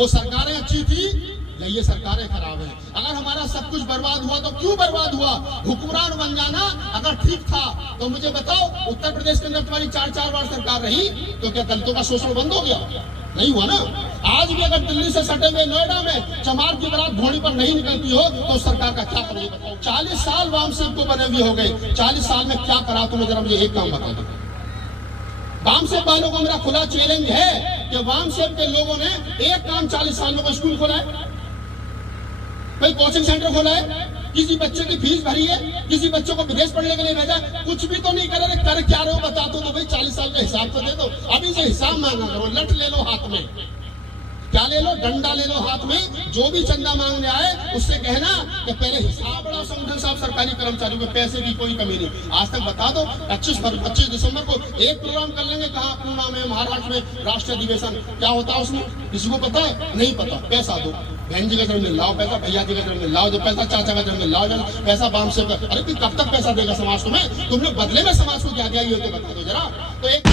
वो सरकारें अच्छी थी या ये सरकारें खराब हैं? अगर हमारा सब कुछ बर्बाद हुआ तो क्यों बर्बाद हुआ? हुक्मरान बन जाना अगर ठीक था तो मुझे बताओ, उत्तर प्रदेश के अंदर तुम्हारी 4-4 बार सरकार रही तो क्या दलितों का शोषण बंद हो गया? नहीं हुआ ना। आज भी अगर दिल्ली से सटे हुए नोएडा में चमार की बारात घोड़ी पर नहीं निकलती हो तो सरकार का क्या करेगी बताओ? 40 साल वाम सेब को बने हुए हो गए, 40 साल में क्या करा तुम्हें? जरा मुझे एक काम बता दो। वाम सेब वालों को मेरा खुला चैलेंज है कि वाम सेब के लोगों ने एक काम 40 साल में कोई स्कूल खोला है, कोई कोचिंग सेंटर खोला है, किसी बच्चे की फीस भरी है, किसी बच्चों को विदेश पढ़ने के लिए भेजा? कुछ भी तो नहीं कर रहे। कर क्या रहे हो बता दो तो भाई 40 साल का हिसाब तो दे दो। अभी से हिसाब मांगा करो, लठ ले लो हाथ में, क्या ले लो? डंडा ले लो हाथ में। जो भी चंदा मांगने आए उससे कहना कि पहले हिसाब बढ़ाओ। संगठन साहब सरकारी कर्मचारियों के पैसे की कोई कमी नहीं। आज तक बता दो 25 दिसंबर को एक प्रोग्राम कर लेंगे, कहाँ पूर्णा में, महाराष्ट्र में राष्ट्रीय अधिवेशन, क्या होता है उसमें? किसी को पता है? नहीं पता। पैसा दो, बहन जी का जन्म में लाओ पैसा, भैया जी का जन्म में लाओ जो पैसा, चाचा का जन्म में लाओ पैसा, वाम सेब का। अरे कब तक पैसा देगा समाज तुम्हें? तुमने बदले में समाज को क्या दिया ये तो बता दो जरा। तो एक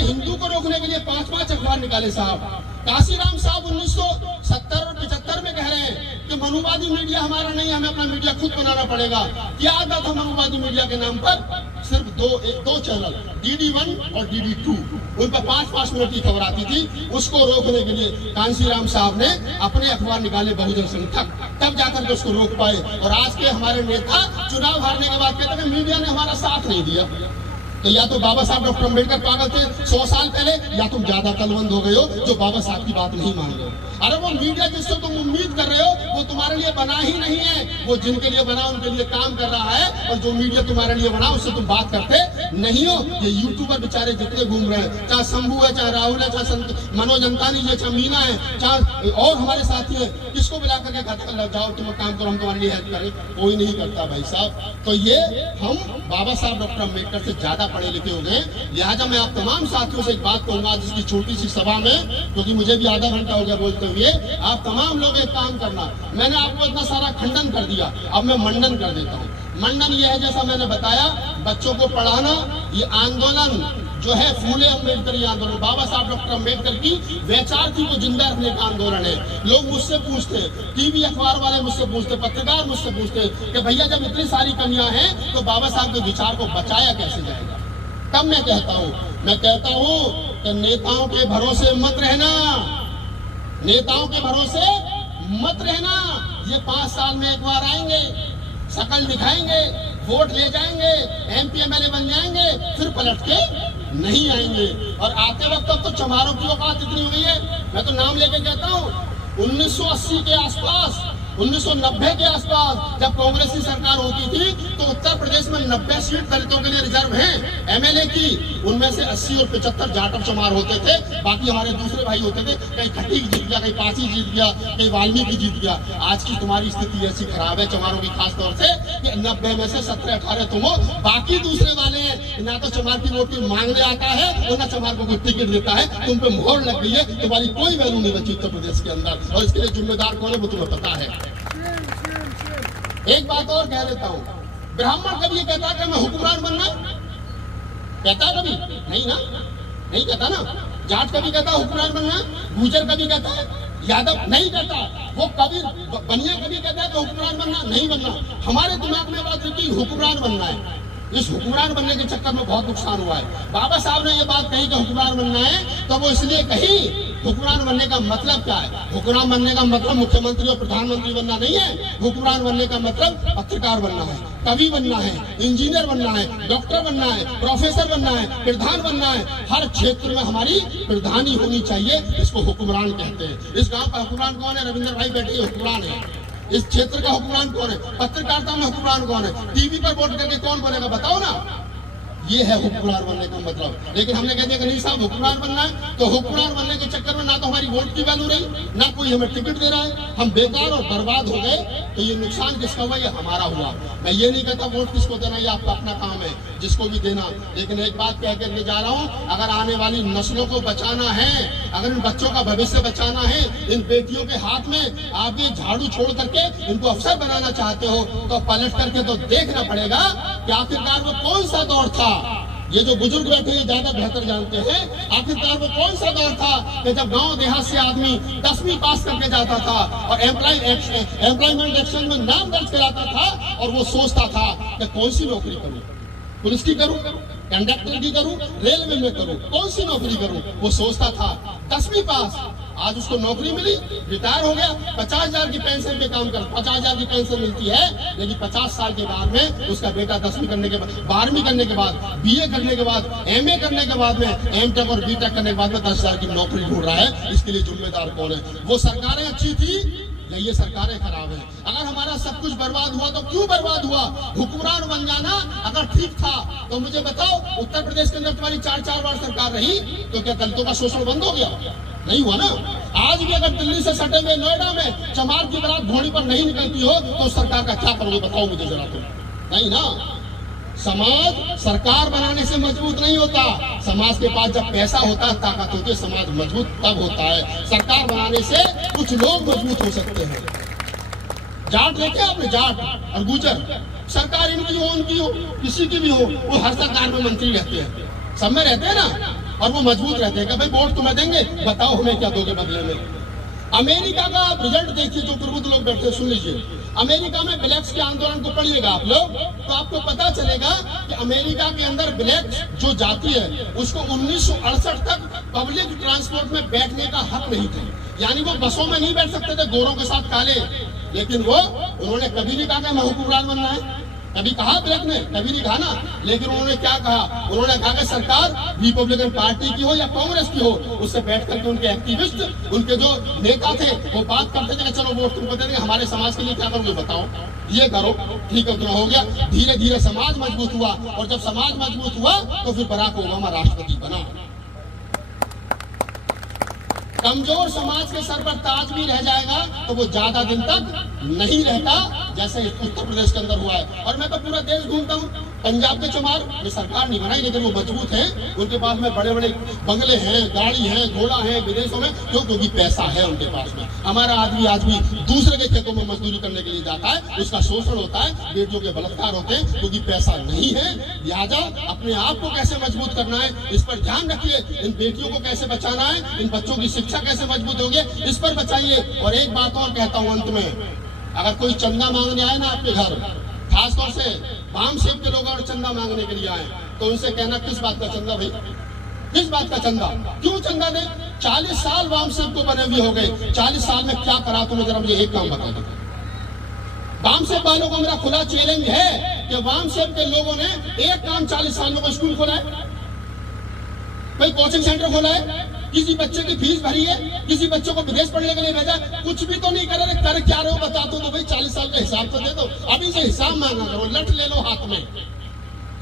हिंदू को रोकने के लिए 5-5 अखबार निकाले साहब। काशीराम साहब 1970 और 75 में कह रहे हैं कि मनुवादी मीडिया हमारा नहीं, हमें अपना मीडिया खुद बनाना पड़ेगा। क्या आता था मनुवादी मीडिया के नाम पर? सिर्फ दो चैनल, DD1 और DD2, उन पर 5-5 मिनट की खबर आती थी। उसको रोकने के लिए काशीराम साहब ने अपने अखबार निकाले, बहुजन संगठक, तब जाकर के उसको रोक पाए। और आज के हमारे नेता चुनाव हारने के बाद कहते हैं मीडिया ने हमारा साथ नहीं दिया। तो या तो बाबा साहब डॉक्टर अम्बेडकर पागल थे 100 साल पहले, या तुम ज्यादा कलवंद हो गए हो जो बाबा साहब की बात नहीं मान रहे हो। अरे वो मीडिया जिससे तुम उम्मीद कर रहे हो वो तुम्हारे लिए बना ही नहीं है। वो जिनके लिए बना उनके लिए काम कर रहा है, और जो मीडिया तुम्हारे लिए बना उससे तुम बात करते नहीं हो। ये यूट्यूबर बेचारे जितने घूम रहे हैं, चाहे शंभू है, चाहे राहुल है, चाहे मनोज अंतानी है, चाहे मीना है, चाहे और हमारे साथी है, किसको बुला करके कहते हैं जाओ तुम काम करो, हम तुम्हारे लिए हेल्प करें? कोई नहीं करता भाई साहब। तो ये हम बाबा साहब डॉक्टर अम्बेडकर से ज्यादा पढ़े लिखे हो गए। लिहाजा मैं आप तमाम साथियों से एक बात कहूंगा जिसकी छोटी सी सभा में, क्योंकि मुझे भी आधा घंटा हो गया बोलते हुए, आप तमाम लोग एक काम करना। मैंने आपको इतना सारा खंडन कर दिया, अब मैं मंडन कर देता हूँ। मंडन ये है, जैसा मैंने बताया, बच्चों को पढ़ाना। ये आंदोलन जो है फूले अम्बेडकरी आंदोलन, बाबा साहब डॉक्टर अम्बेडकर की वैचारिक को जिंदा रखने का आंदोलन है। लोग मुझसे पूछते, टीवी अखबार वाले मुझसे पूछते, पत्रकार मुझसे पूछते कि भैया जब इतनी सारी कमियां हैं तो बाबा साहब के विचार को बचाया कैसे जाएगा? तब मैं कहता हूँ कि नेताओं के भरोसे मत रहना, नेताओं के भरोसे मत रहना। ये 5 साल में एक बार आएंगे, शकल दिखाएंगे, वोट ले जाएंगे, MP MLA बन जाएंगे, फिर पलट के नहीं आएंगे। और आते वक्त अब तो चमारों की औकात इतनी हुई है, मैं तो नाम लेके कहता हूँ, 1980 के आसपास, 1990 के आसपास जब कांग्रेस की सरकार होती थी तो उत्तर प्रदेश में 90 सीट दलितों के लिए रिजर्व हैं MLA की। उनमें से 80 और 75 जाटव चमार होते थे, बाकी हमारे दूसरे भाई होते थे। कहीं खटीक जीत गया, कहीं पासी जीत गया, कहीं वाल्मीकि जीत गया। आज की तुम्हारी स्थिति ऐसी खराब है चमारों की खास तौर से कि 90 में से 17-18 तुम हो, बाकी दूसरे वाले हैं। ना तो चमार की वोट मांगने आता है और ना चमार को कोई टिकट देता है। तुम पे मोहर लग गई है, तुम्हारी कोई वैल्यू नहीं बची उत्तर प्रदेश के अंदर, और इसके लिए जिम्मेदार कौन है वो तुम्हें पता है। एक बात और कह देता हूँ, ब्राह्मण कभी ये कहता है कि मैं हुक्मरान बनना, कहता है कभी? नहीं ना, नहीं कहता ना। जाट कभी कहता है हुक्मरान बनना, गुजर कभी कहता है, यादव नहीं कहता। वो कभी बनिया कभी कहता है कि हुक्मरान बनना, नहीं बनना। हमारे दिमाग में बात है हुक्मरान बनना है। इस हुक्मरान बनने के चक्कर में बहुत नुकसान हुआ है। बाबा साहब ने ये बात कही कि हुक्मरान बनना है, तो वो इसलिए कही। हुक्मरान बनने का मतलब क्या है? हुक्मरान बनने का मतलब मुख्यमंत्री और प्रधानमंत्री बनना नहीं है। हुक्मरान बनने का मतलब पत्रकार बनना है, कवि बनना है, इंजीनियर बनना है, डॉक्टर बनना है, प्रोफेसर बनना है, प्रधान बनना है। हर क्षेत्र में हमारी प्रधानी होनी चाहिए, इसको हुक्मरान कहते हैं। इस गांव का हुक्मरान कौन है? रविंद्र भाई बैठे हुक्मरान है। इस क्षेत्र का हुक्मरान कौन है? पत्रकारिता में हुक्मरान कौन है? टीवी पर वोट करके कौन बनेगा बताओ ना। ये है हुक्मरान बनने का मतलब। लेकिन हमने कह दिया कि नहीं साहब हुक्मरान बनना है, तो हुक्मरान बनने के चक्कर में ना तो हमारी वोट की वैल्यू रही, ना कोई हमें टिकट दे रहा है, हम बेकार और बर्बाद हो गए। तो ये नुकसान किसका हुआ? ये हमारा हुआ। मैं ये नहीं कहता वोट किसको देना, ये आपका अपना काम है, जिसको भी देना। लेकिन एक बात कह करके जा रहा हूँ, अगर आने वाली नस्लों को बचाना है, अगर इन बच्चों का भविष्य बचाना है, इन बेटियों के हाथ में आप ये झाड़ू छोड़ करके इनको अफसर बनाना चाहते हो, तो पलट करके तो देखना पड़ेगा कि आखिरकार वो कौन सा दौर था। ये जो बुजुर्ग बैठे हैं ज्यादा बेहतर जानते हैं, आखिरकार वो कौन सा दौर था कि जब गांव देहात से आदमी 10वीं पास करके जाता था और एम्प्लॉयमेंट एक्शन में नाम दर्ज कराता था और वो सोचता था कि कौन सी नौकरी करूं, पुलिस की करूं, कंडक्टर की करूं, रेलवे में करूं, कौन सी नौकरी करूं। वो सोचता था 10वीं पास, आज उसको नौकरी मिली, रिटायर हो गया, 50,000 की पेंशन पे काम कर, 50,000 की पेंशन मिलती है। लेकिन 50 साल के बाद में उसका बेटा 10वीं करने के बाद, 12वीं करने के बाद, BA करने के बाद, MA करने के बाद में, M.Tech और B.Tech करने के बाद में 10,000 की नौकरी ढूंढ रहा है। इसके लिए जिम्मेदार कौन है? वो सरकारें अच्छी थी या ये सरकारें खराब है? अगर हमारा सब कुछ बर्बाद हुआ तो क्यों बर्बाद हुआ? हुक्मरान बन जाना अगर ठीक था तो मुझे बताओ, उत्तर प्रदेश के अंदर तुम्हारी 4-4 बार सरकार रही, तो क्या दलितों का शोषण बंद हो गया? नहीं हुआ ना। आज भी अगर दिल्ली से सटे हुए नोएडा में चमार की बारात घोड़ी पर नहीं निकलती हो तो सरकार का क्या करोगे? बताओ मुझे जरा तुम। नहीं ना। समाज सरकार बनाने से मजबूत नहीं होता, समाज के पास जब पैसा होता है, ताकत होती है, समाज मजबूत तब होता है। सरकार बनाने से कुछ लोग मजबूत हो सकते हैं। जाट देखे आपने, जाट और गुजर, सरकार इनकी हो उनकी हो किसी की भी हो, वो हर सरकार में मंत्री रहते हैं, सब में रहते हैं ना, और वो मजबूत रहते हैं कि भाई वोट तुम्हें देंगे, बताओ हमें क्या दोगे बदले में। अमेरिका का आप रिजल्ट देखिए, जो प्रबुद्ध लोग बैठे सुन लीजिए। अमेरिका में ब्लैक्स के आंदोलन को पढ़िएगा आप लोग, तो आपको पता चलेगा कि अमेरिका के अंदर ब्लैक जो जाति है उसको 1968 तक पब्लिक ट्रांसपोर्ट में बैठने का हक नहीं था। यानी वो बसों में नहीं बैठ सकते थे गोरों के साथ काले। लेकिन उन्होंने कभी नहीं कहा कि मैं हुक्मरान बनना है, कभी कहा ब्लैक ने, कभी नहीं कहा ना। लेकिन उन्होंने क्या कहा? उन्होंने कहा कि सरकार रिपब्लिकन पार्टी की हो या कांग्रेस की हो, उससे बैठ करके उनके एक्टिविस्ट, उनके जो नेता थे, वो बात करते थे कि चलो वोट तुमको दे देंगे, हमारे समाज के लिए क्या करोगे बताओ, ये करो, ठीक है, उतना हो गया। धीरे धीरे समाज मजबूत हुआ, और जब समाज मजबूत हुआ तो फिर बराक ओबामा राष्ट्रपति बना। कमजोर समाज के सर पर ताज भी रह जाएगा तो वो ज्यादा दिन तक नहीं रहता, जैसे उत्तर प्रदेश के अंदर हुआ है। और मैं तो पूरा देश घूमता हूँ, पंजाब के चमार ने सरकार नहीं बनाई, लेकिन वो मजबूत हैं, उनके पास में बड़े बड़े बंगले हैं, गाड़ी है, घोड़ा है विदेशों में, क्यों? क्योंकि पैसा है उनके पास में। हमारा आदमी आज भी दूसरे के खेतों में मजदूरी करने के लिए जाता है, उसका शोषण होता है, बेटियों के बलात्कार होते हैं, क्योंकि पैसा नहीं है। लिहाजा अपने आप को कैसे मजबूत करना है, इस पर ध्यान रखिए। इन बेटियों को कैसे बचाना है, इन बच्चों की शिक्षा कैसे मजबूत होगी, इस पर बचाइए। और एक बात और कहता हूँ अंत में, अगर कोई चंदा मांगने आए ना आपके घर, खासतौर से वाम सेब के लोग और चंदा मांगने के लिए आए, तो उनसे कहना किस बात का चंदा भाई, किस बात का चंदा, क्यों चंदा दे? 40 साल वाम सेब को बने हुए हो गए, 40 साल में क्या करा तुमने, जरा मुझे एक काम बता दो। वाम सेब वालों को मेरा खुला चैलेंज है कि वाम सेब के लोगों ने एक काम 40 साल में कोई स्कूल खोला है, कोई कोचिंग सेंटर खोला है, किसी बच्चे की फीस भरी है, किसी बच्चों को विदेश पढ़ने के लिए भेजा, कुछ भी तो नहीं कर रहे। कर क्या रहे हो बता दो तो भाई, 40 साल का हिसाब तो दे दो, अभी से हिसाब मांगा करो। लठ ले लो हाथ में,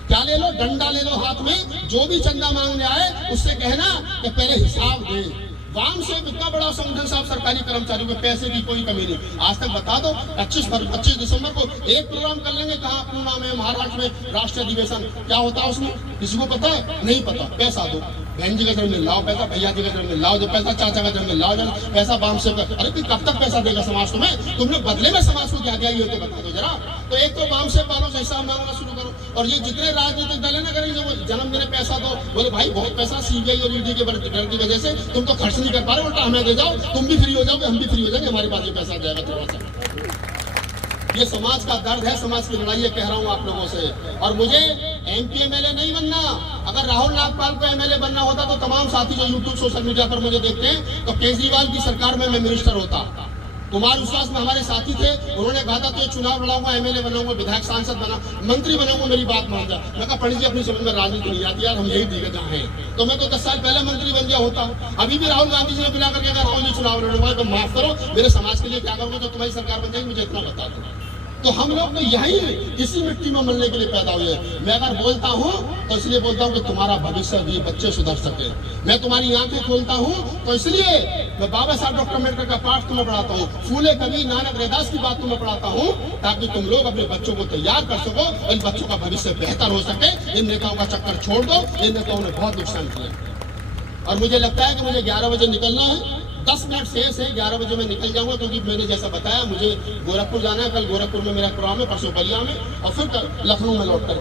क्या ले लो? डंडा ले लो हाथ में। जो भी चंदा मांगने आए उससे कहना कि पहले हिसाब दे। वाम से इतना बड़ा संगठन साहब, सरकारी कर्मचारियों के पैसे की कोई कमी नहीं। आज तक बता दो, 25 दिसंबर को एक प्रोग्राम कर लेंगे, कहाँ पूना में, महाराष्ट्र में राष्ट्रीय अधिवेशन, क्या होता है उसमें किसी को पता है? नहीं पता। पैसा दो, बहन जी का जन्म में लाओ पैसा, भैया जी का जन्म में लाओ जब पैसा, चाचा का जन्म में लाओ जब पैसा, वाम से। अरे कब तक पैसा देगा समाज तुम्हें? तुमने बदले में समाज को क्या दिया ये तो बता दो जरा। तो एक तो वाम से वालों से हिसाब मांगना शुरू करो। और ये जितने राजनीतिक दल है ना करेंगे, वो जन्म देने पैसा दो, बोले भाई बहुत पैसा CBI और ED के डर की वजह से तुम तो खर्च नहीं कर पा रहे, उल्टा हमें दे जाओ, तुम भी फ्री हो जाओगे, हम भी फ्री हो जाएंगे, हमारे पास ये पैसा आ जाएगा थोड़ा सा। ये समाज का दर्द है, समाज की लड़ाई है, कह रहा हूँ आप लोगों से। और मुझे MP MLA नहीं बनना। अगर राहुल नागपाल को MLA बनना होता तो तमाम साथी जो YouTube सोशल मीडिया पर मुझे देखते हैं, तो केजरीवाल की सरकार में मैं मिनिस्टर होता। कुमार विश्वास में हमारे साथी थे, उन्होंने कहा था तो चुनाव लड़ाऊंगा, MLA बनाऊंगा, विधायक सांसद बना, मंत्री बनाऊंगा, मेरी बात मान जा। मैं कहा पंडित जी अपनी समझ में राजनीति नहीं आती यार, हम यही ठीक है जहाँ है। तो मैं तो 10 साल पहले मंत्री बन गया होता। अभी भी राहुल गांधी जी ने बुला करके अगर राहुल जी चुनाव लड़ूंगा तो माफ करो, मेरे समाज के लिए क्या करोगे जो तुम्हारी सरकार बन जाएगी, मुझे इतना बता दो। तो हम लोग तो यही इसी मिट्टी में मरने के लिए पैदा हुए हैं। मैं अगर बोलता हूँ तो इसलिए बोलता हूँ कि तुम्हारा भविष्य भी बच्चे सुधर सके। मैं तुम्हारी आंखें खोलता हूँ तो इसलिए मैं बाबा साहब डॉक्टर अम्बेडकर का पाठ तुम्हें पढ़ाता हूँ, फूले कबीर नानक रैदास की बात तुम्हें पढ़ाता हूँ, ताकि तुम लोग अपने बच्चों को तैयार कर सको, इन बच्चों का भविष्य बेहतर हो सके। इन नेताओं का चक्कर छोड़ दो, इन नेताओं ने बहुत नुकसान किया। और मुझे लगता है कि मुझे 11 बजे निकलना है, 10 मिनट शेष है, 11 बजे मैं निकल जाऊंगा, क्योंकि मैंने जैसा बताया मुझे गोरखपुर जाना है। कल गोरखपुर में मेरा प्रोग्राम है, परसों बलिया में, और फिर लखनऊ में लौट कर